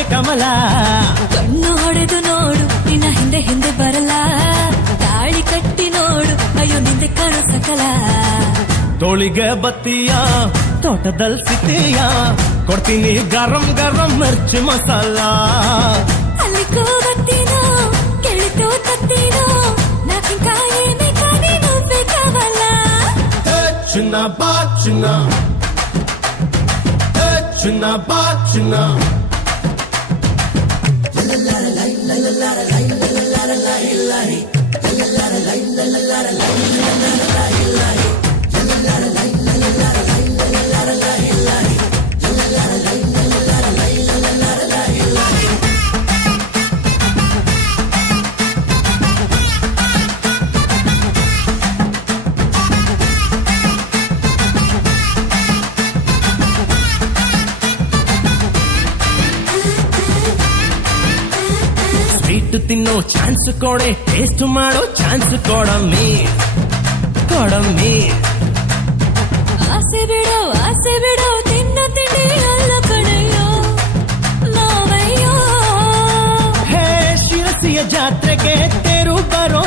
ಯಾಕೆ ಕಮಲ ಕಣ್ಣು ಹೊಡೆದು ನೋಡು ನಿನ್ನ ಹಿಂದೆ ಹಿಂದೆ ಬರಲ್ಲ ತಾಳಿ ಕಟ್ಟಿ ನೋಡು ಅಯ್ಯೋ ನಿಂದೆ ಕಾಣೋ ಸಕಲ ತೋಳಿಗೆ ಬತ್ತೀಯ ತೋಟದಲ್ಲಿ ಸಿಗ್ತೀಯ ಕೊಡ್ತೀನಿ ಗರಂ ಗರಂ ಮಿರ್ಚಿ ಮಸಾಲ ಅಲ್ಲಿ ಕೂಗತ್ತೀನೋ ಕೆಳಿತು ತತ್ತೀನೋ ನಾಕಿಂಕಾಯಿ ಬೇಕಾಗಿ ಬೇಕಾವಲ್ಲ ಚಿನ್ನ ಬಾ ಚಿನ್ನ ಚಿನ್ನ ಬಾ ಚಿನ್ನ ಸ್ವೀಟ್ ತಿನ್ನೋ ಚಾನ್ಸ್ ಕೊಡೆ ಟೇಸ್ಟ್ ಮಾಡೋ ಚಾನ್ಸ್ ಕೊಡಮ್ಮಿ ಆಸೆ ಬಿಡೋ ತಿನ್ನ ತಿಂಡಿ ಅಲ್ಲ ಕಣಯ್ಯೋ ಮಾವಯ್ಯೋ ಹೇ ಶಿರಸಿಯ ಜಾತ್ರೆಗೆ ತೇರು ಬರೋ